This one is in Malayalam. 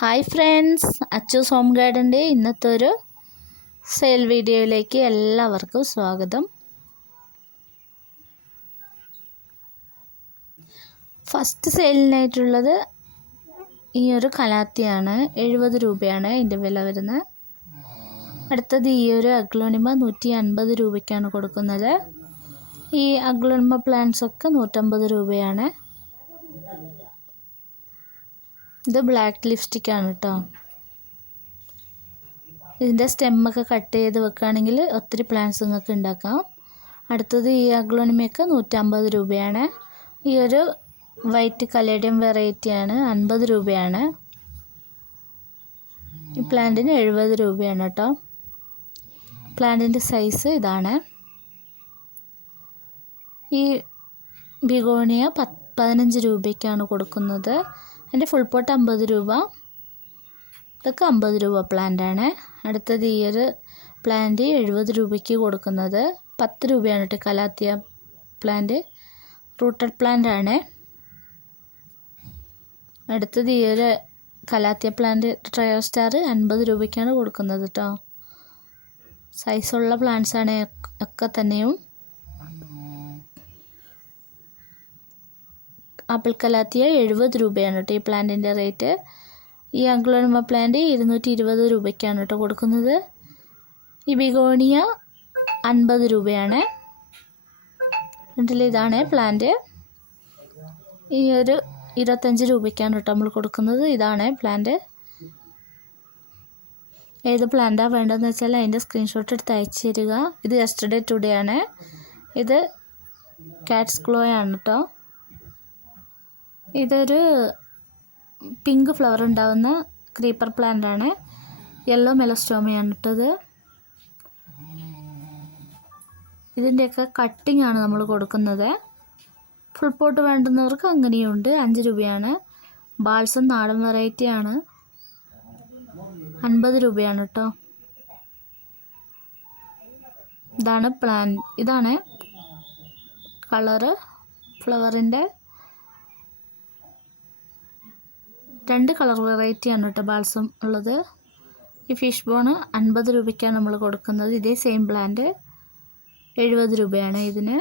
ഹായ് ഫ്രണ്ട്സ് അച്ചൂസ് ഹോം ഗാർഡന്റെ ഇന്നത്തെ ഒരു സെയിൽ വീഡിയോയിലേക്ക് എല്ലാവർക്കും സ്വാഗതം. ഫസ്റ്റ് സെയിലിനായിട്ടുള്ളത് ഈ ഒരു കലാത്തിയാണ് എഴുപത് രൂപയാണ് ഇതിന്റെ വില വരുന്നത്. അടുത്തത് ഈ ഒരു അഗ്ലോണിമ നൂറ്റി അൻപത് രൂപയ്ക്കാണ് കൊടുക്കുന്നത്. ഈ അഗ്ലോണിമ പ്ലാന്റ്സൊക്കെ നൂറ്റമ്പത് രൂപയാണ്. ഇത് ബ്ലാക്ക് ലിപ്സ്റ്റിക് ആണ് കേട്ടോ ഇതിന്റെ സ്റ്റെമ്മൊക്കെ കട്ട് ചെയ്ത് വെക്കുകയാണെങ്കിൽ ഒത്തിരി പ്ലാന്റ്സ് നിങ്ങൾക്ക് ഉണ്ടാക്കാം അടുത്തത് ഈ അഗ്ലോണിമയൊക്കെ നൂറ്റമ്പത് രൂപയാണ്. ഈ ഒരു വൈറ്റ് കലേഡിയം വെറൈറ്റിയാണ് അൻപത് രൂപയാണ്. ഈ പ്ലാന്റിന് എഴുപത് രൂപയാണ് കേട്ടോ പ്ലാന്റിന്റെ സൈസ് ഇതാണ്. ഈ ബിഗോണിയ പത്ത് പതിനഞ്ച് രൂപയ്ക്കാണ് കൊടുക്കുന്നത്. എന്റെ ഫുൾ പോട്ട് അമ്പത് രൂപ. ഇതൊക്കെ അമ്പത് രൂപ പ്ലാന്റാണ് അടുത്തത് ഈ ഒരു പ്ലാന്റ് എഴുപത് രൂപയ്ക്ക് കൊടുക്കുന്നത്. പത്ത് രൂപയാണ് കേട്ടോ കലാത്തിയ പ്ലാന്റ് റൂട്ടഡ് പ്ലാന്റ് ആണ്. അടുത്തത് ഈ ഒരു കലാത്തിയ പ്ലാന്റ് ട്രയോ സ്റ്റാർ അൻപത് രൂപയ്ക്കാണ് കൊടുക്കുന്നത് കേട്ടോ. സൈസുള്ള പ്ലാന്റ്സാണ് ഒക്കെ തന്നെയും. ആപ്പിൾ കലാത്തിയ എഴുപത് രൂപയാണ് കേട്ടോ ഈ പ്ലാന്റിന്റെ റേറ്റ്. ഈ അഗ്ലോണിമ പ്ലാന്റ് ഇരുന്നൂറ്റി ഇരുപത് രൂപയ്ക്കാണ് കേട്ടോ കൊടുക്കുന്നത്. ഈ ബിഗോണിയ അൻപത് രൂപയാണ്. ഇതാണ് പ്ലാന്റ്. ഈ ഒരു ഇരുപത്തഞ്ച് രൂപയ്ക്കാണ് കേട്ടോ നമ്മൾ കൊടുക്കുന്നത്. ഇതാണ് പ്ലാന്റ്. ഏത് പ്ലാന്റാണ് വേണ്ടതെന്ന് വെച്ചാൽ അതിന്റെ സ്ക്രീൻഷോട്ട് എടുത്ത് അയച്ചു തരിക. ഇത് യെസ്റ്റർഡേ ടുഡേ ആണ്. ഇത് കാറ്റ്സ് ഗ്ലോ ആണ് കേട്ടോ. ഇതൊരു പിങ്ക് ഫ്ലവർ ഉണ്ടാവുന്ന ക്രീപ്പർ പ്ലാന്റ് ആണ്. യെല്ലോ മെലസ്റ്റോമയാണ് ഇട്ടത്. ഇതിന്റെയൊക്കെ കട്ടിംഗ് ആണ് നമ്മൾ കൊടുക്കുന്നത്. ഫുൾ പോട്ട് വേണ്ടുന്നവർക്ക് അങ്ങനെയുണ്ട്. അഞ്ച് രൂപയാണ്. ബാൾസം നാടൻ വെറൈറ്റി ആണ്. അൻപത് രൂപയാണ് കേട്ടോ ഇതാണ് പ്ലാൻ. ഇതാണ് കളറ്. ഫ്ലവറിന്റെ രണ്ട് കളർ വെറൈറ്റിയാണ് കേട്ടോ ബാൽസം ഉള്ളത്. ഈ ഫിഷ് ബോണ് അൻപത് രൂപയ്ക്കാണ് നമ്മൾ കൊടുക്കുന്നത്. ഇതേ സെയിം പ്ലാന്റ് എഴുപത് രൂപയാണ് ഇതിന്.